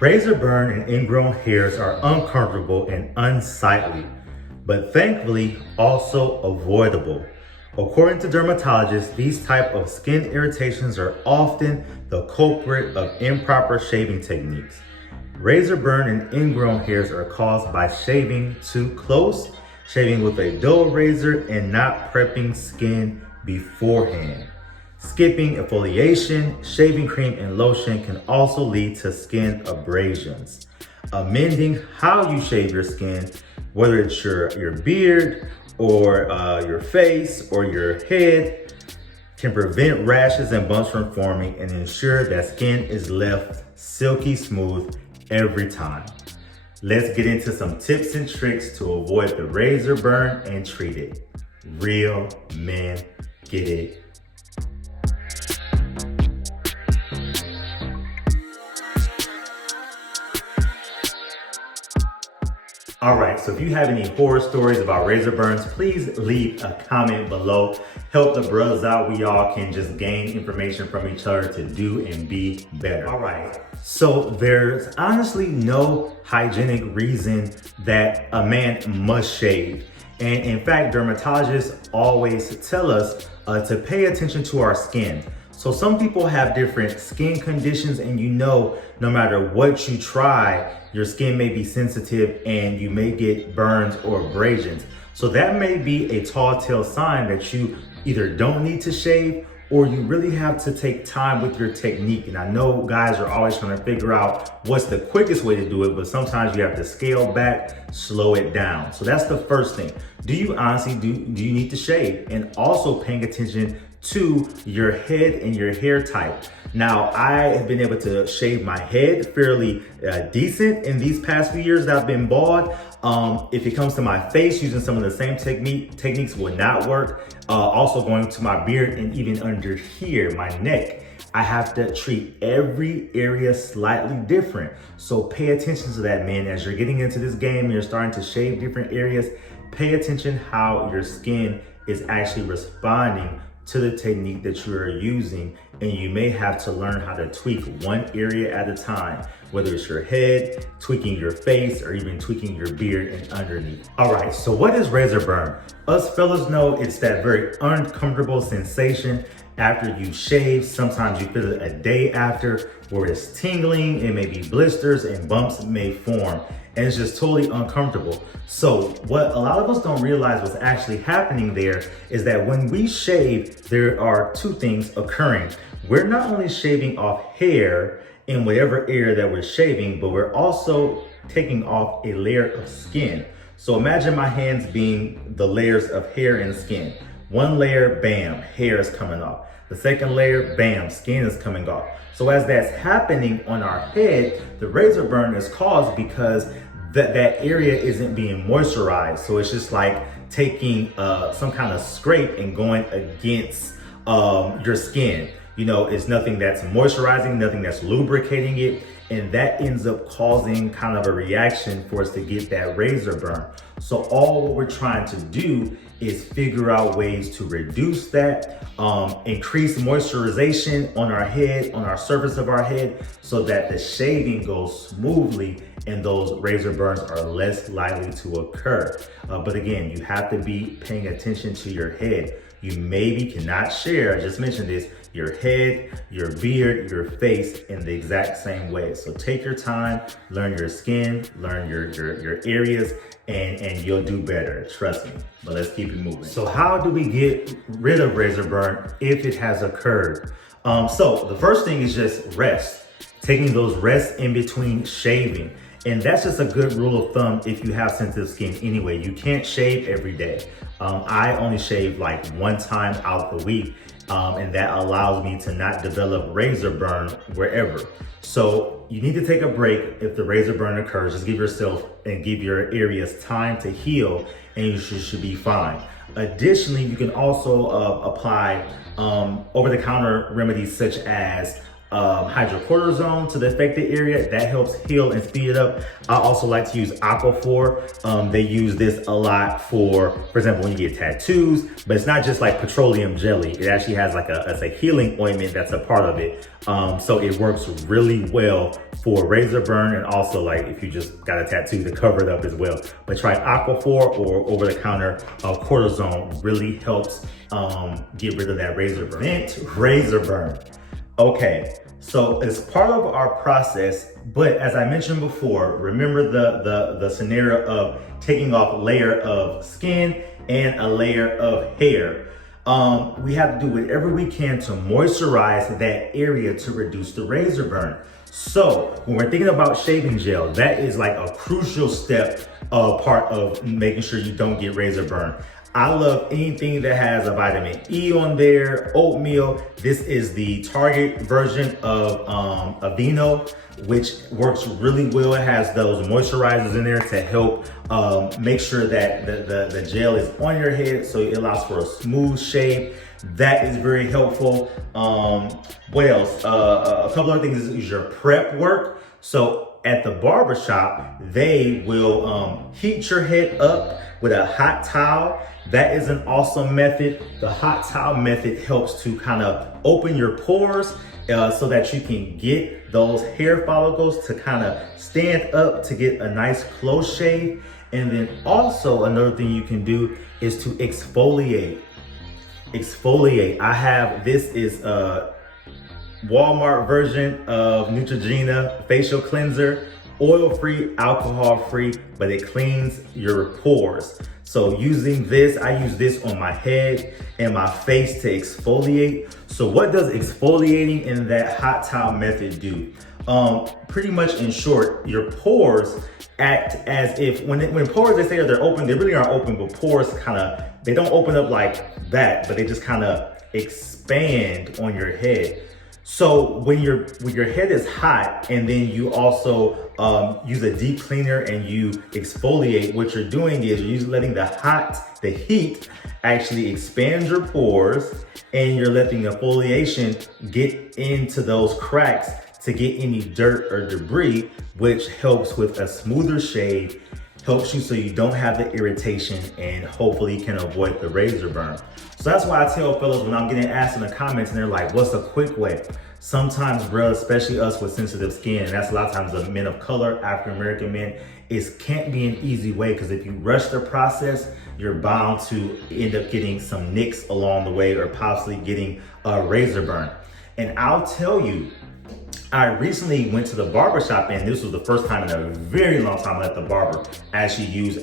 Razor burn and ingrown hairs are uncomfortable and unsightly, but thankfully also avoidable. According to dermatologists, these type of skin irritations are often the culprit of improper shaving techniques. Razor burn and ingrown hairs are caused by shaving too close, shaving with a dull razor, and not prepping skin beforehand. Skipping exfoliation, shaving cream, and lotion can also lead to skin abrasions. Amending how you shave your skin, whether it's your beard or your face or your head, can prevent rashes and bumps from forming and ensure that skin is left silky smooth every time. Let's get into some tips and tricks to avoid the razor burn and treat it. Real men get it. All right, so if you have any horror stories about razor burns, please leave a comment below. Help the bros out. We all can just gain information from each other to do and be better. All right, so there's honestly no hygienic reason that a man must shave. And in fact, dermatologists always tell us to pay attention to our skin. So some people have different skin conditions, and no matter what you try, your skin may be sensitive and you may get burns or abrasions. So that may be a tall tale sign that you either don't need to shave or you really have to take time with your technique. And I know guys are always trying to figure out what's the quickest way to do it, but sometimes you have to scale back, slow it down. So that's the first thing. Do you honestly, do you need to shave? And also paying attention to your head and your hair type. Now, I have been able to shave my head fairly decent in these past few years that I've been bald. If it comes to my face, using some of the same techniques will not work. Also going to my beard and even under here, my neck, I have to treat every area slightly different. So pay attention to that, man. As you're getting into this game and you're starting to shave different areas, pay attention how your skin is actually responding to the technique that you are using, and you may have to learn how to tweak one area at a time, whether it's your head, tweaking your face, or even tweaking your beard and underneath. All right, so what is razor burn? Us fellas know it's that very uncomfortable sensation after you shave. Sometimes you feel it a day after, where it's tingling, it may be blisters and bumps may form, and it's just totally uncomfortable. So what a lot of us don't realize what's actually happening there is that when we shave, there are two things occurring. We're not only shaving off hair in whatever area that we're shaving, but we're also taking off a layer of skin. So imagine my hands being the layers of hair and skin. One layer, bam, hair is coming off. The second layer, bam, skin is coming off. So as that's happening on our head, the razor burn is caused because that area isn't being moisturized. So it's just like taking some kind of scrape and going against your skin. It's nothing that's moisturizing, nothing that's lubricating it. And that ends up causing kind of a reaction for us to get that razor burn. So all what we're trying to do is figure out ways to reduce that, increase moisturization on our head, on our surface of our head, so that the shaving goes smoothly and those razor burns are less likely to occur. But again, you have to be paying attention to your head. You maybe cannot share, I just mentioned this, your head, your beard, your face in the exact same way. So take your time, learn your skin, learn your areas, and you'll do better, trust me. But let's keep it moving. So how do we get rid of razor burn if it has occurred? So the first thing is just rest. Taking those rests in between shaving. And that's just a good rule of thumb if you have sensitive skin anyway. You can't shave every day. I only shave like one time out the week. And that allows me to not develop razor burn wherever. So you need to take a break if the razor burn occurs. Just give yourself and give your areas time to heal, and you should be fine. Additionally, you can also apply over-the-counter remedies such as hydrocortisone to the affected area. That helps heal and speed it up. I also like to use Aquaphor. They use this a lot for example, when you get tattoos, but it's not just like petroleum jelly. It actually has like a healing ointment that's a part of it. So it works really well for razor burn, and also like if you just got a tattoo to cover it up as well. But try Aquaphor or over-the-counter cortisone. Really helps get rid of that razor burn. Razor burn. Okay, so it's part of our process, but as I mentioned before, remember the scenario of taking off a layer of skin and a layer of hair. We have to do whatever we can to moisturize that area to reduce the razor burn. So when we're thinking about shaving gel, that is like a crucial step, part of making sure you don't get razor burn. I love anything that has a vitamin E on there, oatmeal. This is the Target version of Aveeno, which works really well. It has those moisturizers in there to help make sure that the gel is on your head, so it allows for a smooth shave. That is very helpful. What else? A couple other things is your prep work. So at the barbershop, they will heat your head up with a hot towel. That is an awesome method. The hot towel method helps to kind of open your pores so that you can get those hair follicles to kind of stand up to get a nice close shave. And then also another thing you can do is to exfoliate. I have, this is a Walmart version of Neutrogena facial cleanser, oil-free, alcohol-free, but it cleans your pores. So using this, I use this on my head and my face to exfoliate. So what does exfoliating in that hot towel method do? Pretty much in short, your pores act as if, when pores, they say they're open, they really aren't open, but pores they don't open up like that, but they just kind of expand on your head. So when your head is hot and then you also use a deep cleaner and you exfoliate, what you're doing is you're letting the heat actually expand your pores, and you're letting the exfoliation get into those cracks to get any dirt or debris, which helps with a smoother shave, helps you so you don't have the irritation, and hopefully can avoid the razor burn. So that's why I tell fellas when I'm getting asked in the comments and they're like, what's a quick way? Sometimes, bro, especially us with sensitive skin, and that's a lot of times the men of color, African-American men, it can't be an easy way, because if you rush the process, you're bound to end up getting some nicks along the way, or possibly getting a razor burn. And I'll tell you, I recently went to the barber shop, and this was the first time in a very long time I let the barber actually use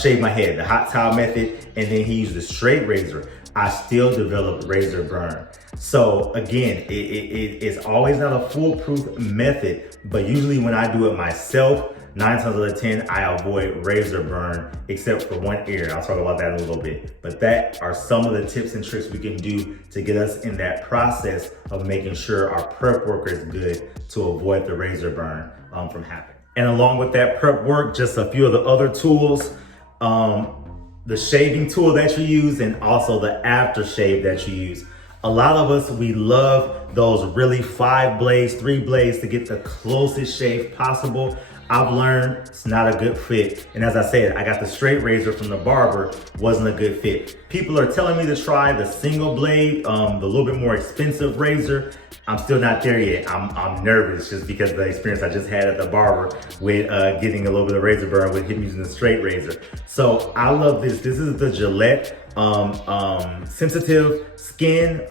shave my head, the hot towel method, and then he used the straight razor. I still developed razor burn. So again, it's always not a foolproof method, but usually when I do it myself, 9 times out of 10, I avoid razor burn, except for one area. I'll talk about that in a little bit. But that are some of the tips and tricks we can do to get us in that process of making sure our prep work is good to avoid the razor burn from happening. And along with that prep work, just a few of the other tools, the shaving tool that you use, and also the aftershave that you use. A lot of us, we love those really 5 blades, 3 blades to get the closest shave possible. I've learned it's not a good fit. And as I said, I got the straight razor from the barber, wasn't a good fit. People are telling me to try the single blade, the little bit more expensive razor. I'm still not there yet. I'm nervous just because of the experience I just had at the barber with getting a little bit of razor burn with him using the straight razor. So I love this. This is the Gillette sensitive skin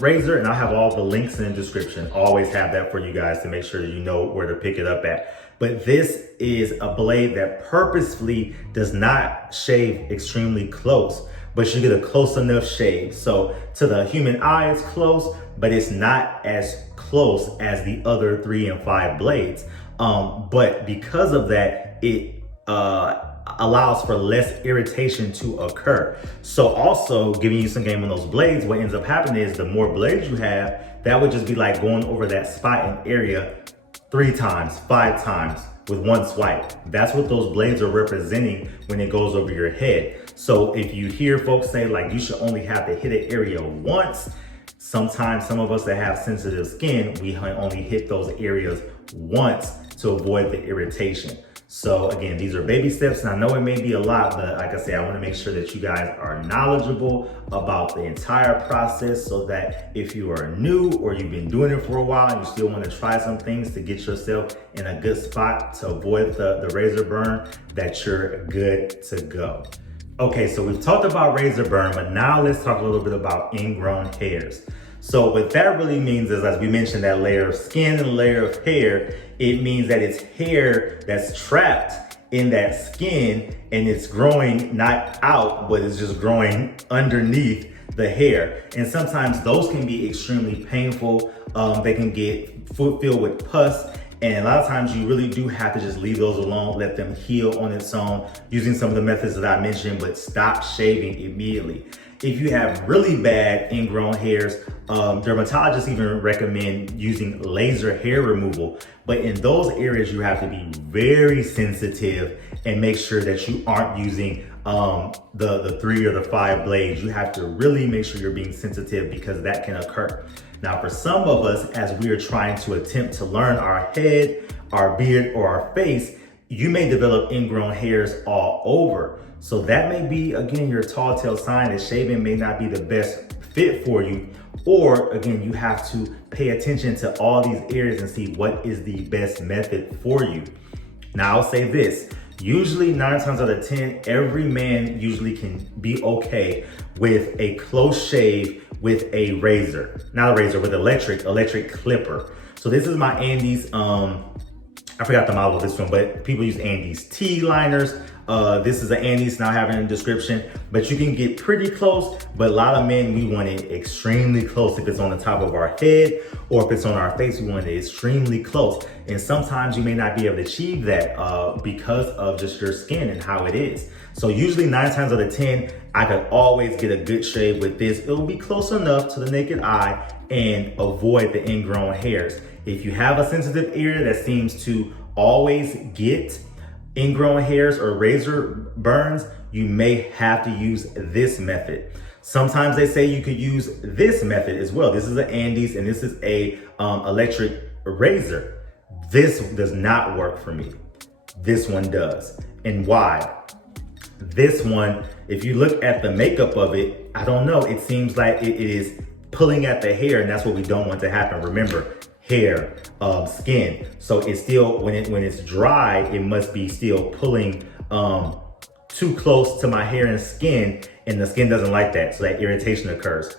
razor, and I'll have all the links in the description. Always have that for you guys to make sure you know where to pick it up at. But this is a blade that purposefully does not shave extremely close, but you get a close enough shave. So to the human eye, it's close, but it's not as close as the other 3 and 5 blades. But because of that, it allows for less irritation to occur. So also giving you some game on those blades, what ends up happening is the more blades you have, that would just be like going over that spot and area 3 times, 5 times with one swipe. That's what those blades are representing when it goes over your head. So if you hear folks say like you should only have to hit an area once, Sometimes some of us that have sensitive skin, we only hit those areas once to avoid the irritation. So again, these are baby steps, and I know it may be a lot, but like I said, I want to make sure that you guys are knowledgeable about the entire process, so that if you are new or you've been doing it for a while and you still want to try some things to get yourself in a good spot to avoid the razor burn, that you're good to go. Okay, so we've talked about razor burn, but now let's talk a little bit about ingrown hairs. So what that really means is, as we mentioned, that layer of skin and layer of hair, it means that it's hair that's trapped in that skin and it's growing not out, but it's just growing underneath the hair. And sometimes those can be extremely painful. They can get filled with pus. And a lot of times you really do have to just leave those alone, let them heal on its own, using some of the methods that I mentioned, but stop shaving immediately. If you have really bad ingrown hairs, dermatologists even recommend using laser hair removal. But in those areas, you have to be very sensitive and make sure that you aren't using the 3 or the 5 blades. You have to really make sure you're being sensitive, because that can occur. Now, for some of us, as we are trying to attempt to learn our head, our beard, or our face, you may develop ingrown hairs all over. So that may be, again, your tall tale sign that shaving may not be the best fit for you. Or again, you have to pay attention to all these areas and see what is the best method for you. Now, I'll say this. Usually 9 times out of 10, every man usually can be okay with a close shave with a razor. Not a razor, with electric clipper. So this is my Andes, I forgot the model of this one, but people use Andes T-liners. This is an Andes, not having a description, but you can get pretty close. But a lot of men, we want it extremely close. If it's on the top of our head or if it's on our face, we want it extremely close. And sometimes you may not be able to achieve that because of just your skin and how it is. So usually 9 times out of 10, I could always get a good shave with this. It'll be close enough to the naked eye and avoid the ingrown hairs. If you have a sensitive area that seems to always get ingrown hairs or razor burns, you may have to use this method. Sometimes they say you could use this method as well. This is an Andes and this is a electric razor. This does not work for me. This one does. And why? This one, if you look at the makeup of it, I don't know, it seems like it is pulling at the hair, and that's what we don't want to happen. Remember, hair, skin. So it's still, when it's dry, it must be still pulling too close to my hair and skin, and the skin doesn't like that, so that irritation occurs.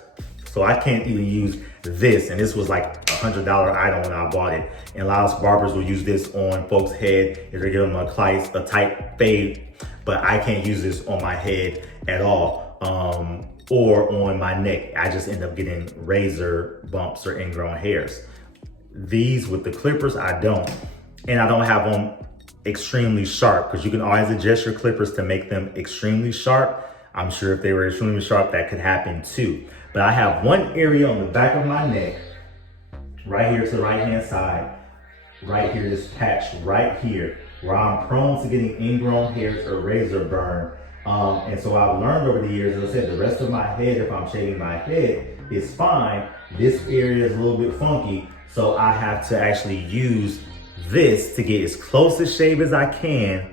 So I can't even use this, and this was like $100 item when I bought it. And a lot of barbers will use this on folks' head if they give them a tight fade, but I can't use this on my head at all, or on my neck. I just end up getting razor bumps or ingrown hairs. These with the clippers, I don't. And I don't have them extremely sharp, because you can always adjust your clippers to make them extremely sharp. I'm sure if they were extremely sharp, that could happen too. But I have one area on the back of my neck, right here to the right-hand side, right here, this patch right here, where I'm prone to getting ingrown hairs or razor burn. And so I've learned over the years, as I said, the rest of my head, if I'm shaving my head, is fine. This area is a little bit funky, so I have to actually use this to get as close a shave as I can.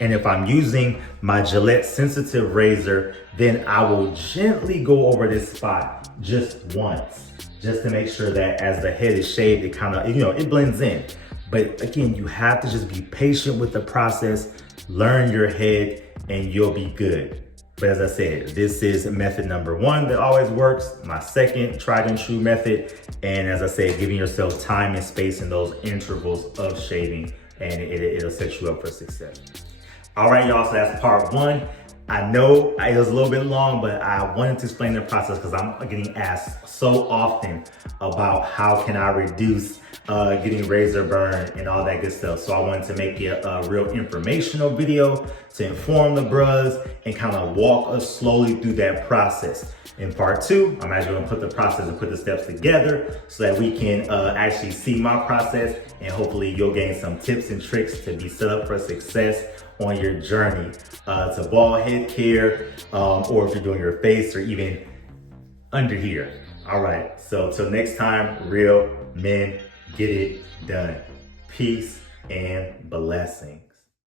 And if I'm using my Gillette sensitive razor, then I will gently go over this spot just once, just to make sure that as the head is shaved, it kind of, it blends in. But again, you have to just be patient with the process, learn your head, and you'll be good. But as I said, this is method number 1 that always works, my second tried and true method. And as I said, giving yourself time and space in those intervals of shaving, and it'll set you up for success. All right, y'all, so that's part 1. I know it was a little bit long, but I wanted to explain the process because I'm getting asked so often about how can I reduce getting razor burn and all that good stuff. So I wanted to make it a real informational video to inform the bros and kind of walk us slowly through that process. In part 2, I'm actually gonna put the process and put the steps together so that we can actually see my process, and hopefully you'll gain some tips and tricks to be set up for success on your journey to bald head care, or if you're doing your face or even under here. All right, so till next time, real men get it done. Peace and blessing.